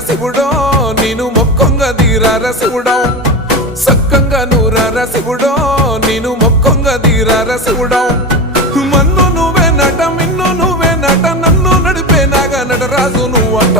శివుడో నేను మొక్కంగా తీరార శివుడో సక్కంగా నూరార శివుడో నేను మొక్కంగా తీరార శివుడో మన్ను నువ్వే నట మిన్ను నువ్వే నట నన్ను నడిపే నాగా నటరాజు నువ్వట